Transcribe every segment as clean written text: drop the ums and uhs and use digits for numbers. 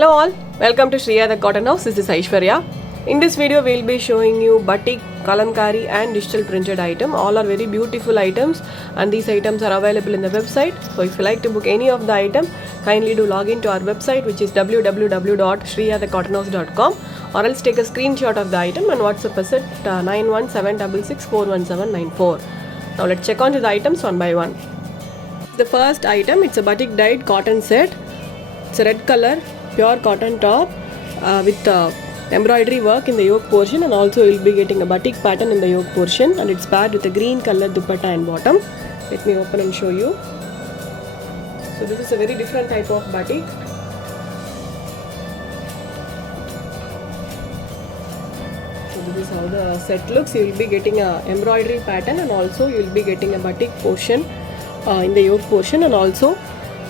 Hello all, welcome to Shriya the Cotton House. This is Aishwarya. In this video we will be showing you batik, kalamkari and digital printed item. All are very beautiful items and these items are available in the website. So if you like to book any of the item, kindly do log in to our website which is www.shriyathaCottonhouse.com or else take a screenshot of the item and WhatsApp us at 9176641794. Now let's check on to the items one by one. The first item, it's a batik dyed cotton set. It's a red color, pure cotton top with embroidery work in the yoke portion, and also you'll be getting a batik pattern in the yoke portion, and it's paired with a green color dupatta and bottom. Let me open and show you. So this is a very different type of batik. So this is how the set looks. You will be getting a embroidery pattern and also you will be getting a batik portion in the yoke portion, and also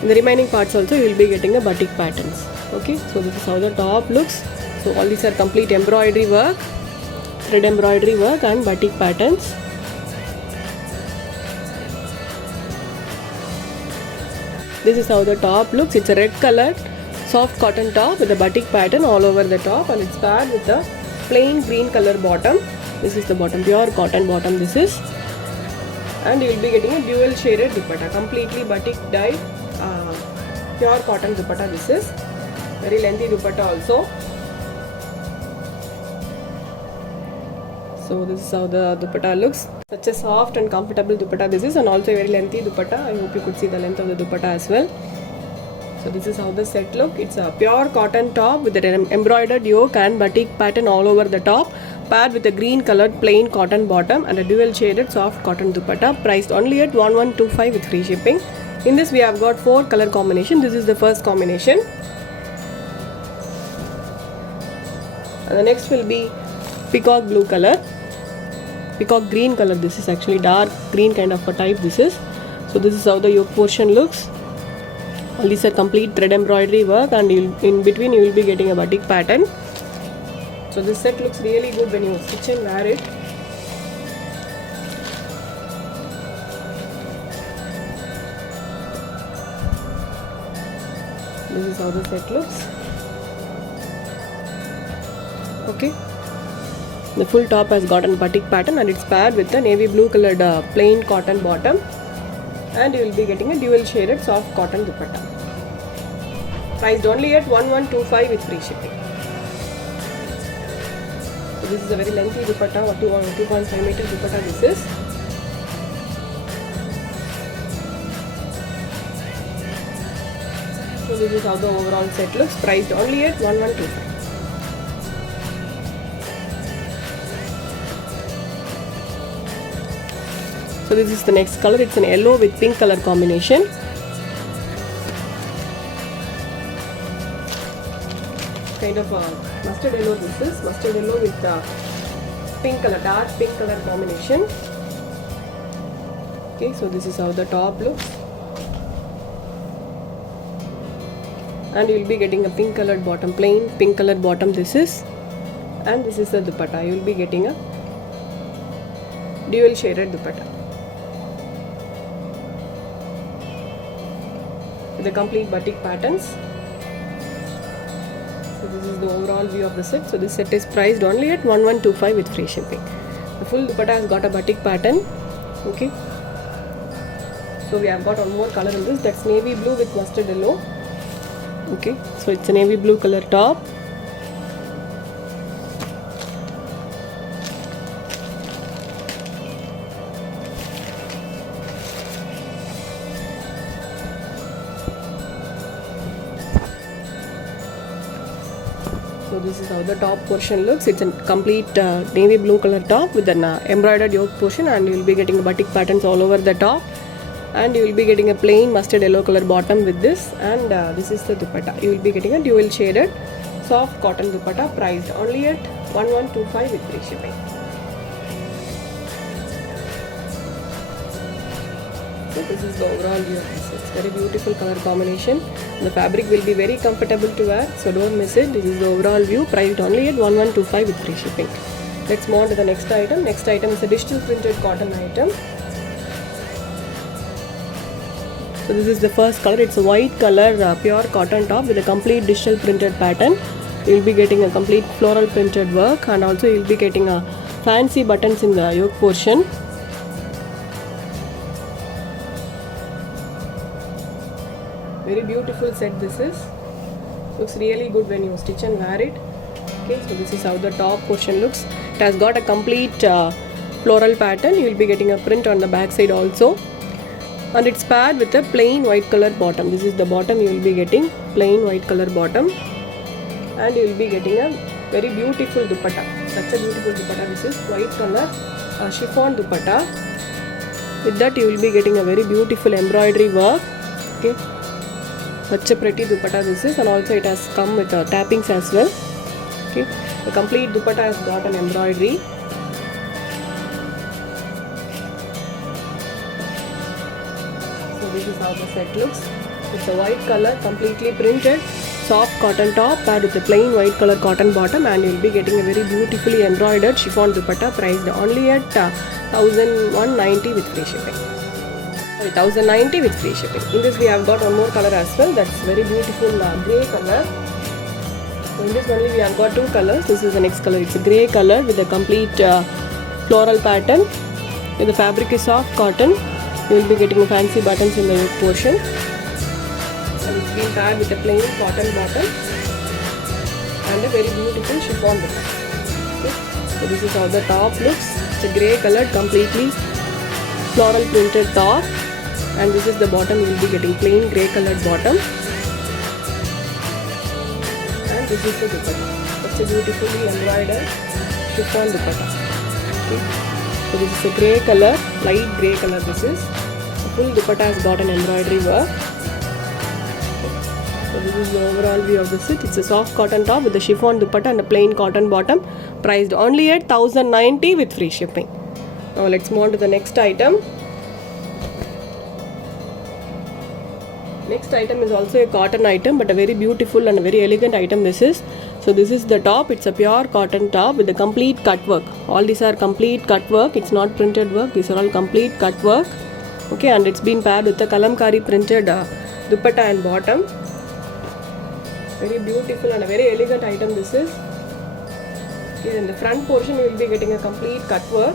in the remaining parts also you will be getting a batik patterns. Okay, so this is how the top looks. So all these are complete embroidery work, thread embroidery work and batik patterns. This is how the top looks. It's a red color soft cotton top with a batik pattern all over the top, and it's paired with a plain green color bottom. This is the bottom, pure cotton bottom this is. And you will be getting a dual shaded dupatta, completely batik dyed pure cotton dupatta this is. Very lengthy dupatta also. So this is how the dupatta looks. Such a soft and comfortable dupatta this is, and also a very lengthy dupatta. I hope you could see the length of the dupatta as well. So this is how the set look. It's a pure cotton top with an embroidered yoke and batik pattern all over the top, paired with a green colored plain cotton bottom and a dual shaded soft cotton dupatta, priced only at 1125 with free shipping. In this we have got 4 color combination. This is the first combination. And the next will be peacock blue color, peacock green color. This is actually dark green kind of a type this is. So this is how the yoke portion looks. All these are complete thread embroidery work, and in between you will be getting a batik pattern. So this set looks really good when you stitch and wear it. This is how the set looks. Okay. The full top has got a batik pattern and it's paired with a navy blue colored plain cotton bottom, and you will be getting a dual shaded soft cotton dupatta, priced only at 1125 with free shipping. So this is a very lengthy dupatta, 2.5 meter dupatta this is. So this is how the overall set looks, priced only at 1125. So this is the next color. It's an yellow with pink color combination. Kind of a mustard yellow this is. Mustard yellow with pink color, dark pink color combination. Okay, so this is how the top looks. And you will be getting a pink colored bottom, plain pink colored bottom this is. And this is the dupatta. You will be getting a dual shaded dupatta with the complete batik patterns. So this is the overall view of the set. So this set is priced only at 1125 with free shipping. The full dupatta has got a batik pattern. Okay. So we have got one more color in this. That's navy blue with mustard yellow. Okay. So it's a navy blue color top. So this is how the top portion looks. It's a complete navy blue color top with an embroidered yoke portion, and you will be getting batik patterns all over the top, and you will be getting a plain mustard yellow color bottom with this, and this is the dupatta. You will be getting a dual shaded soft cotton dupatta, priced only at 1125 with free shipping. So this is the overall view of this. It's very beautiful color combination. The fabric will be very comfortable to wear, so don't miss it. This is the overall view, priced only at 1125 with free shipping. Let's move on to the next item. Next item is a digital printed cotton item. So this is the first color. It's a white color pure cotton top with a complete digital printed pattern. You'll be getting a complete floral printed work, and also you'll be getting a fancy buttons in the yoke portion. Very beautiful set this is. Looks really good when you stitch and wear it. Okay, so this is how the top portion looks. It has got a complete floral pattern. You will be getting a print on the back side also, and it's paired with a plain white color bottom. This is the bottom. You will be getting plain white color bottom, and you will be getting a very beautiful dupatta. Such a beautiful dupatta. This is white color chiffon dupatta. With that you will be getting a very beautiful embroidery work. Okay, such a pretty dupatta this is, and also it has come with tappings as well. Okay, the complete dupatta has got an embroidery. So this is how the set looks. It's a white color, completely printed, soft cotton top paired with a plain white color cotton bottom, and you will be getting a very beautifully embroidered chiffon dupatta priced only at 1190 with free shipping. 1090 with free shipping. In this we have got one more color as well. That's very beautiful grey color. So in this only we have got two colors. This is the next color. It's a grey color with a complete floral pattern. And the fabric is soft cotton. You will be getting fancy buttons in the yoke portion. And it's been paired with a plain cotton bottom and a very beautiful chiffon bottom. Okay. So this is how the top looks. It's a grey colored, completely floral printed top. And this is the bottom. You will be getting plain grey colored bottom. And this is the dupatta. Such a beautifully embroidered chiffon dupatta. Okay. So this is a grey color, light grey color this is. The full dupatta has got an embroidery work. So this is the overall view of the set. It's a soft cotton top with a chiffon dupatta and a plain cotton bottom. Priced only at 1090 with free shipping. Now let's move on to the next item. Next item is also a cotton item, but a very beautiful and a very elegant item this is. So this is the top. It's a pure cotton top with a complete cut work. All these are complete cut work. It's not printed work. These are all complete cut work. Okay, and it's been paired with the kalamkari printed dupatta and bottom. Very beautiful and a very elegant item this is. Okay, in the front portion you will be getting a complete cut work.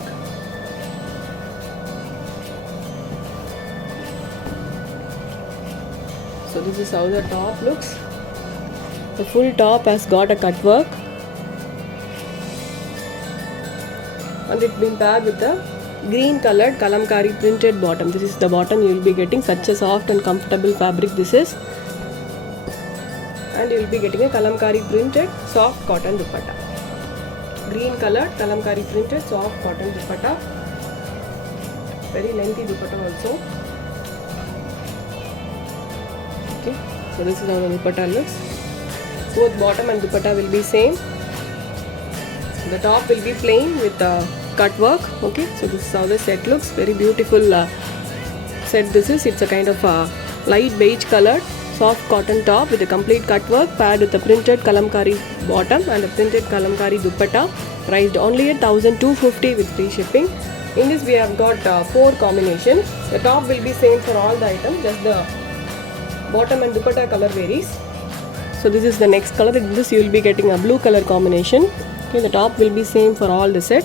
So this is how the top looks. The full top has got a cut work, and it's been paired with the green colored kalamkari printed bottom. This is the bottom. You will be getting such a soft and comfortable fabric this is, and you will be getting a kalamkari printed soft cotton dupatta. Green colored kalamkari printed soft cotton dupatta. Very lengthy dupatta also. Okay, so this is how the dupatta looks. Both bottom and dupatta will be same. The top will be plain with cut work. Okay, so this is how the set looks. Very beautiful set this is. It's a kind of light beige colored soft cotton top with a complete cut work paired with a printed kalamkari bottom and a printed kalamkari dupatta. Priced only at 1250 with free shipping. In this we have got 4 combinations. The top will be same for all the items. Just the bottom and dupatta color varies. So this is the next color. In this you will be getting a blue color combination. Okay, the top will be same for all the set.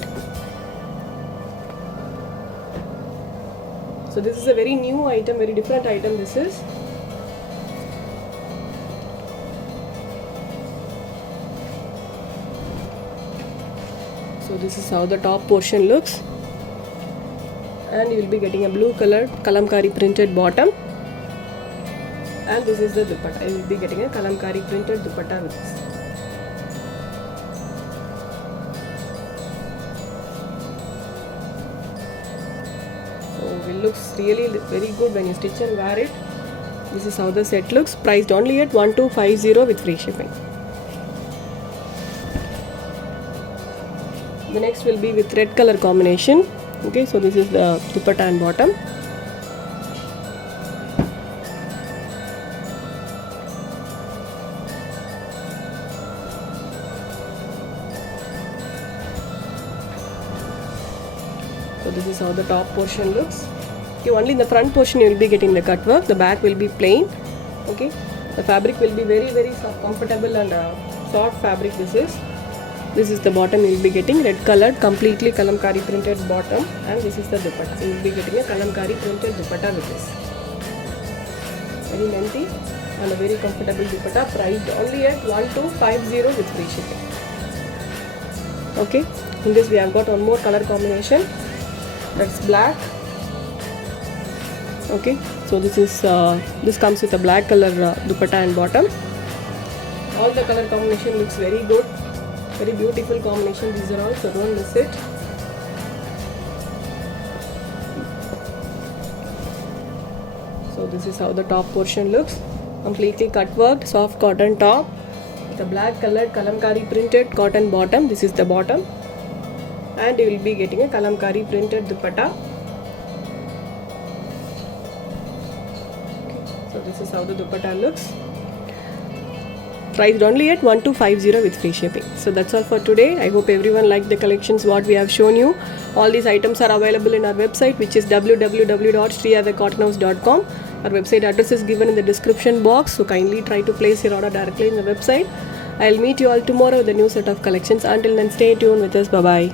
So this is a very new item, very different item this is. So this is how the top portion looks. And you will be getting a blue colored kalamkari printed bottom. And this is the dupatta. You will be getting a kalamkari printed dupatta with this. So it looks really very good when you stitch and wear it. This is how the set looks. Priced only at 1250 with free shipping. The next will be with red color combination. Okay, so this is the dupatta and bottom. So this is how the top portion looks. Okay, only in the front portion you will be getting the cut work. The back will be plain. Okay, the fabric will be very very comfortable and soft fabric. This is the bottom you will be getting, red colored, completely kalamkari printed bottom, and this is the dupatta. So you will be getting a kalamkari printed dupatta with this. Very lengthy and a very comfortable dupatta, priced only at 1250 with free shipping. Okay, in this we have got one more color combination, that's black. Okay, so this comes with a black color dupatta and bottom. All the color combination looks very good, very beautiful combination. These are all, so don't miss it. So this is how the top portion looks, completely cut worked, soft cotton top with a black colored kalamkari printed cotton bottom. This is the bottom, and you will be getting a kalamkari printed dupatta. So this is how the dupatta looks, priced only at 1250 with free shipping. So that's all for today. I hope everyone liked the collections what we have shown you. All these items are available in our website, which is www.sriavecottonhouse.com. Our website address is given in the description box, so kindly try to place your order directly in the website. I'll meet you all tomorrow with a new set of collections. Until then, stay tuned with us. Bye bye.